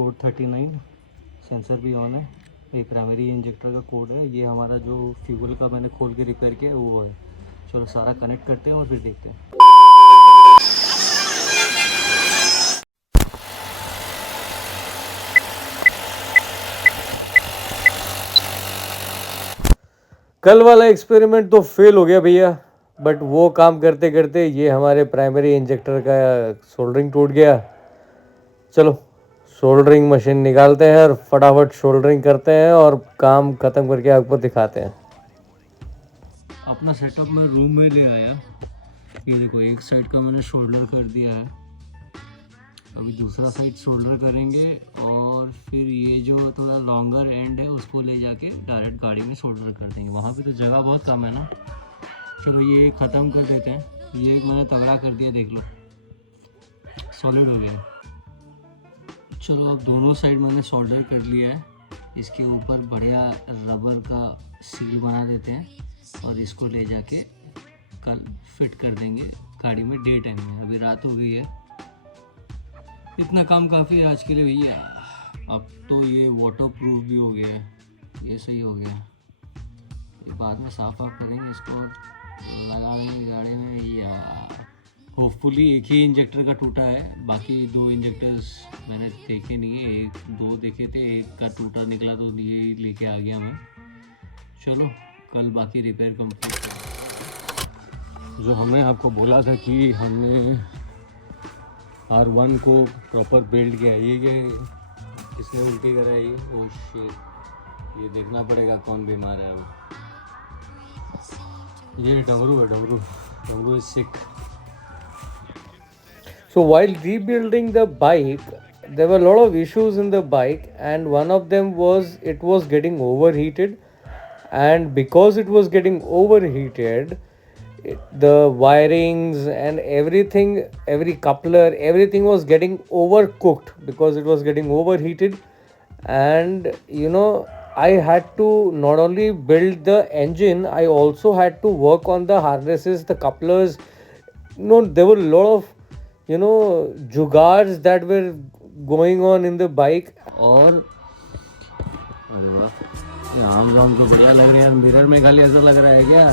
Code 39 sensor भी on है। ये प्राइमरी इंजेक्टर का कोड है। ये हमारा जो फ्यूल का मैंने खोल के रिपेयर किया है वो है। चलो सारा कनेक्ट करते हैं और फिर देखते हैं। कल वाला एक्सपेरिमेंट तो फेल हो गया भैया, बट वो काम करते करते ये हमारे प्राइमरी इंजेक्टर का सोल्डरिंग टूट गया। चलो सोल्डरिंग मशीन निकालते हैं और फटाफट सोल्डरिंग करते हैं और काम ख़त्म करके आपको दिखाते हैं। अपना सेटअप मैं रूम में ले आया। ये देखो एक साइड का मैंने शोल्डर कर दिया है, अभी दूसरा साइड शोल्डर करेंगे और फिर ये जो थोड़ा लॉन्गर एंड है उसको ले जाके डायरेक्ट गाड़ी में शोल्डर कर देंगे। वहाँ पे तो जगह बहुत कम है ना। चलो ये ख़त्म कर देते हैं। ये मैंने तगड़ा कर दिया, देख लो सॉलिड हो गया। चलो अब दोनों साइड मैंने सोल्डर कर लिया है। इसके ऊपर बढ़िया रबर का सील बना देते हैं और इसको ले जाके कल फिट कर देंगे गाड़ी में डे टाइम में। अभी रात हो गई है, इतना काम काफ़ी है आज के लिए भैया। अब तो ये वाटर प्रूफ भी हो गया है, ये सही हो गया। ये बाद में साफ करेंगे इसको और लगा देंगे गाड़ी में। या होपफुली एक ही इंजेक्टर का टूटा है, बाकी दो इंजेक्टर्स मैंने देखे नहीं है। एक दो देखे थे, एक का टूटा निकला तो ये लेके आ गया मैं। चलो कल बाकी रिपेयर कंप्लीट। जो हमने आपको बोला था कि हमने R1 को प्रॉपर बिल्ड किया है, ये क्या किसने उल्टी करा है ये? ओह शिट, ये देखना पड़ेगा कौन बीमार है। अब ये डमरू है, डमरू is sick. So while rebuilding the bike, there were a lot of issues in the bike, and one of them was it was getting overheated, and because it was getting overheated, the wirings and everything, every coupler, everything was getting overcooked because it was getting overheated. And you know, I had to not only build the engine, I also had to work on the harnesses, the couplers. No, there were a lot of jugaads that were going on in the bike. और अरे वाह, आम तो बढ़िया लग रहे हैं। Mirror में खाली ऐसा लग रहा है क्या?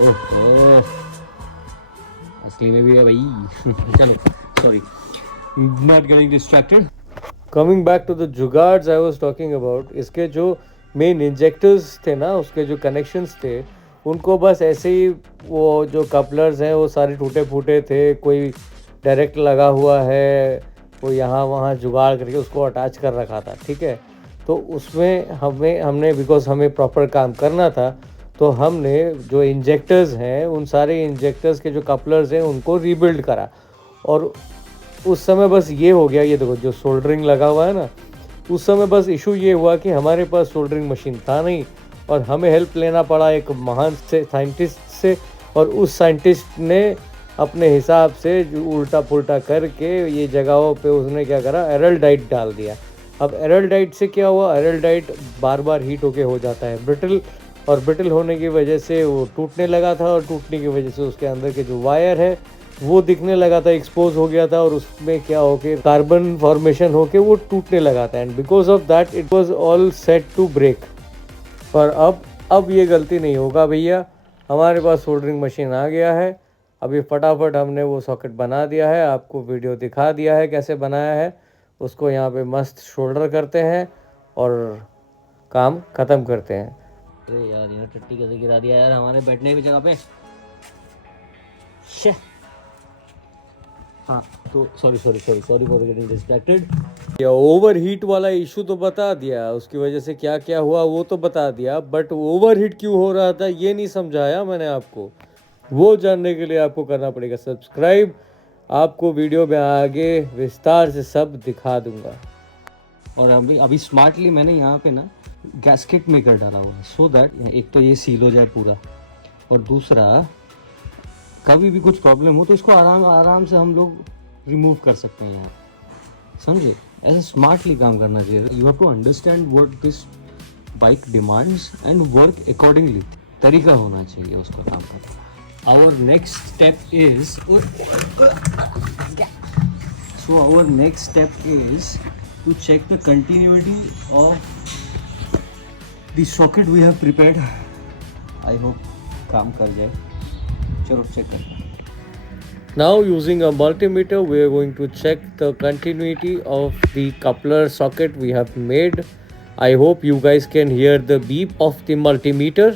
ओह असली में भी है भाई। चलो sorry, not getting distracted. Coming back to the jugaads I was talking about, इसके जो मेन इंजेक्टर्स थे ना, उसके जो कनेक्शंस थे, उनको बस ऐसे ही वो जो कपलर्स हैं वो सारे टूटे फूटे थे। कोई डायरेक्ट लगा हुआ है, कोई यहाँ वहाँ जुगाड़ करके उसको अटैच कर रखा था, ठीक है। तो उसमें हमने बिकॉज हमें प्रॉपर काम करना था, तो हमने जो इंजेक्टर्स हैं उन सारे इंजेक्टर्स के जो कपलर्स हैं उनको रीबिल्ड करा। और उस समय बस ये हो गया, ये देखो जो सोल्डरिंग लगा हुआ है ना, उस समय बस इशू ये हुआ कि हमारे पास सोल्डरिंग मशीन था नहीं और हमें हेल्प लेना पड़ा एक महान से साइंटिस्ट से। और उस साइंटिस्ट ने अपने हिसाब से उल्टा पुल्टा करके ये जगहों पे उसने क्या करा, एरल्डाइट डाल दिया। अब एरल्डाइट से क्या हुआ, एरल्डाइट बार बार हीट होके हो जाता है ब्रिटल, और ब्रिटल होने की वजह से वो टूटने लगा था, और टूटने की वजह से उसके अंदर के जो वायर है वो दिखने लगा था, एक्सपोज हो गया था, और उसमें क्या होके कार्बन फॉर्मेशन होके वो टूटने लगा था। And because of that it was all set to break. पर अब ये गलती नहीं होगा भैया, हमारे पास सोल्डरिंग मशीन आ गया है। अभी फटाफट हमने वो सॉकेट बना दिया है, आपको वीडियो दिखा दिया है कैसे बनाया है। उसको यहाँ पे मस्त शोल्डर करते हैं और काम ख़त्म करते हैं। अरे यार ये टट्टी कैसे गिरा दिया यार हमारे बैठने की जगह पे। हाँ तो सॉरी फॉर गेटिंग डिस्ट्रैक्टेड। या ओवर हीट वाला इशू तो बता दिया, उसकी वजह से क्या क्या हुआ वो तो बता दिया, बट ओवर हीट क्यों हो रहा था ये नहीं समझाया मैंने आपको। वो जानने के लिए आपको करना पड़ेगा सब्सक्राइब। आपको वीडियो में आगे विस्तार से सब दिखा दूंगा। और अभी स्मार्टली मैंने यहाँ पे ना गैस्केट मेकर डाला हुआ है, सो दैट एक तो ये सील हो जाए पूरा, और दूसरा कभी भी कुछ प्रॉब्लम हो तो इसको आराम से हम लोग रिमूव कर सकते हैं यहाँ, समझे। ऐसे स्मार्टली काम करना चाहिए। You have to understand what this bike demands and work accordingly. तरीका होना चाहिए उसका काम करने का। Our next step is So our next step is to check the continuity of the socket we have prepared. I hope काम कर जाए. चलो check करते हैं. Now using a multimeter we are going to check the continuity of the coupler socket we have made. I hope you guys can hear the beep of the multimeter.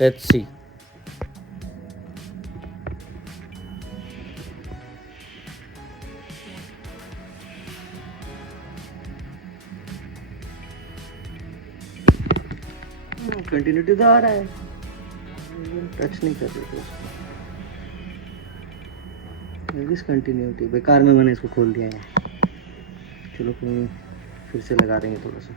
Let's see. Continuity तो आ रहा है, touch नहीं कर रहे थे उसको. Continuity बेकार में मैंने इसको खोल दिया है. चलो फिर से लगा देंगे थोड़ा सा.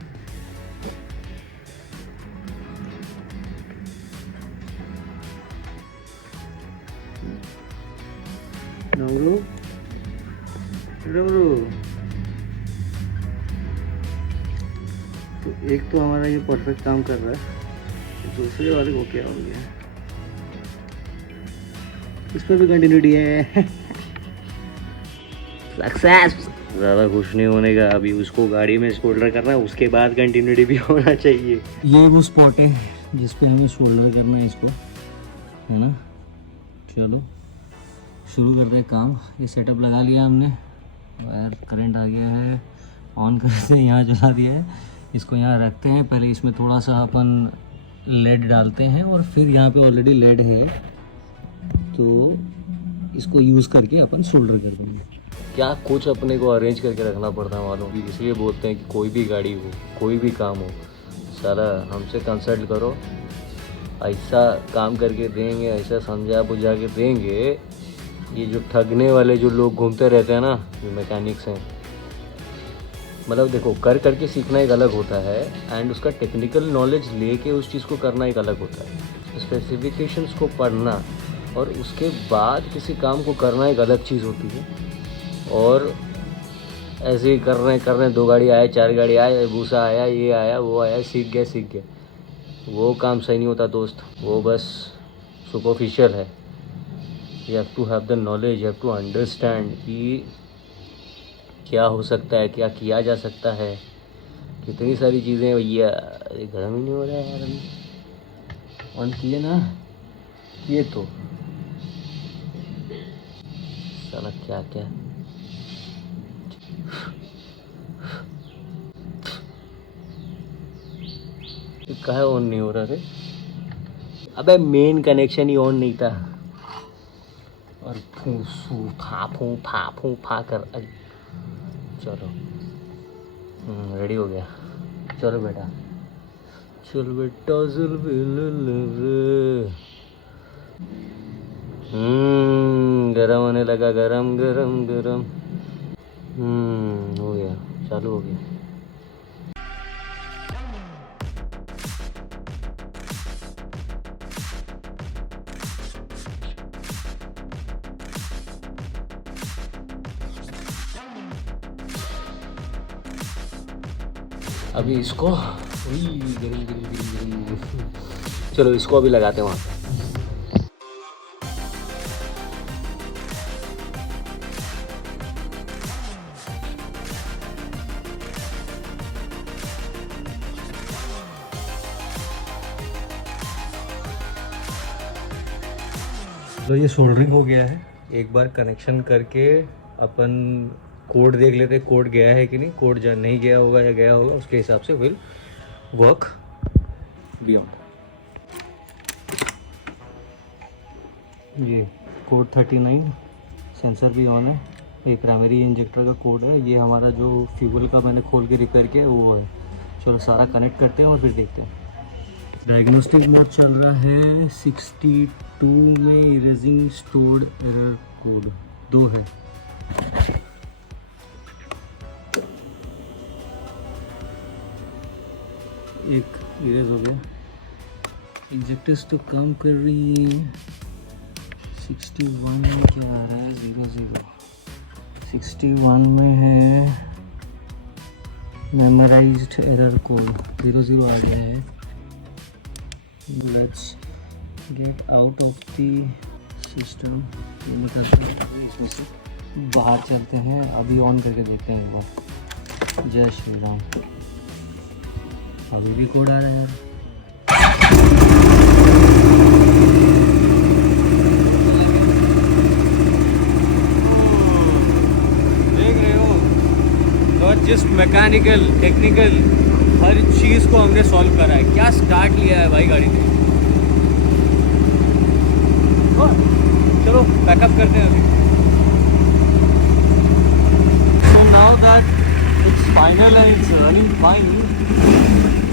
डमरू डमरू. तो एक तो हमारा ये परफेक्ट काम कर रहा है, दूसरे वाले को क्या हो गया? इसमें भी कंटिन्यूटी है. सक्सेस. ज़्यादा खुश नहीं होने का. अभी उसको गाड़ी में शोल्डर करना है, उसके बाद कंटिन्यूटी भी होना चाहिए. ये वो स्पॉट है जिस पे हमें शोल्डर करना है इसको, है ना. चलो शुरू करते हैं काम. ये सेटअप लगा लिया हमने. वायर करंट आ गया है. ऑन करते हैं, यहाँ जला दिया है. इसको यहाँ रखते हैं. पहले इसमें थोड़ा सा अपन लेड डालते हैं और फिर यहाँ पे ऑलरेडी लेड है तो इसको यूज़ करके अपन सोल्डर कर देंगे. क्या कुछ अपने को अरेंज करके रखना पड़ता है मालूम. कि इसलिए बोलते हैं कि कोई भी गाड़ी हो, कोई भी काम हो, सारा हमसे कंसल्ट करो. ऐसा काम करके देंगे, ऐसा समझा बुझा के देंगे. ये जो ठगने वाले जो लोग घूमते रहते हैं ना, जो मैकेनिक्स हैं, मतलब देखो कर करके सीखना एक अलग होता है एंड उसका टेक्निकल नॉलेज लेके उस चीज़ को करना एक अलग होता है. स्पेसिफिकेशंस को पढ़ना और उसके बाद किसी काम को करना एक अलग चीज़ होती है. और ऐसे ही कर रहे 2 गाड़ी आए, 4 गाड़ी आए, भूसा आया, ये आया, वो आया, सीख गया, वो काम सही नहीं होता दोस्त. वो बस सुपरफिशियल है. You have to have the knowledge, you have to understand कि क्या हो सकता है, क्या किया जा सकता है, कितनी सारी चीज़ें. भैया गर्म ही नहीं हो रहा है यार. अभी ऑन किए ना, किए तो साला क्या क्या. काहे ऑन नहीं हो रहा रे? अबे मेन कनेक्शन ही ऑन नहीं था और फूफा कर. चलो रेडी हो गया. चलो बेटा, चल बेटा, चल गरम होने लगा. गरम हो गया, चालू हो गया. अभी इसको गरम. चलो इसको अभी लगाते हैं वहाँ पे. तो ये सोल्डरिंग हो गया है. एक बार कनेक्शन करके अपन कोड देख लेते हैं, कोड गया है कि नहीं. कोड जा नहीं गया होगा या गया होगा, उसके हिसाब से विल वर्क बियॉन्ड. ये कोड 39 सेंसर भी ऑन है. ये प्राइमरी इंजेक्टर का कोड है. ये हमारा जो फ्यूल का मैंने खोल के रिपेयर किया है वो है. चलो सारा कनेक्ट करते हैं और फिर देखते हैं. डायग्नोस्टिक मोड चल रहा है. 62 में इरेजिंग स्टोर्ड एरर कोड 2 है. एक इरेज हो गया. इंजेक्टर्स तो काम कर रही है. 61 में क्या आ रहा है? 00. 61 में है मेमोराइज्ड एरर कोड 00 आ गया है. Let's get out of the system. ये निकालते हैं इसमें से. बाहर चलते हैं, अभी ऑन करके देखते हैं एक बार। जय श्री राम। अभी भी कोड आ रहा है यार। देख रहे हो, नॉट जस्ट मैकेनिकल, टेक्निकल, हर चीज़ को हमने सॉल्व करा है। क्या स्टार्ट लिया है भाई गाड़ी ने। चलो बैकअप करते हैं अभी। So now that it's final and it's running fine,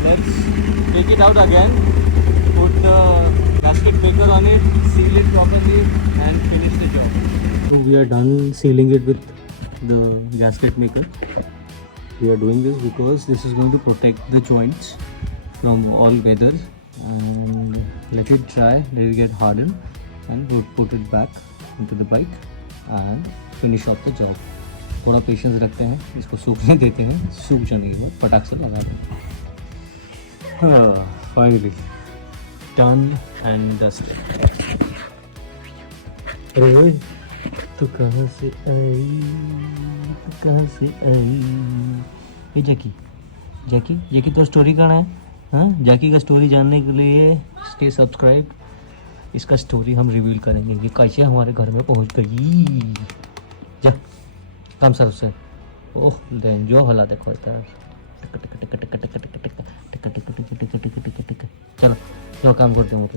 let's take it out again, put the gasket maker on it, seal it properly and finish the job. So we are done sealing it with the gasket maker. We are doing this because this is going to protect the joints from all weathers, and let it dry, let it get hardened, and we'll put it back into the bike and finish off the job. थोड़ा patience रखते हैं, इसको सूखने देते हैं, सूख जाने के बाद पटाख से लगा देते हैं। Finally done and dusted. अरे भाई तू कहाँ से आई, तू कहाँ से आई? ये जैकी, जैकी जैकी तो स्टोरी करना है। हाँ, जैकी का स्टोरी जानने के लिए स्टे सब्सक्राइब। इसका स्टोरी हम रिवील करेंगे कि कैसे हमारे घर में पहुंच गई। जा काम सर उससे। ओह देन जो भला देखो इधर। चलो जाओ काम करते हैं।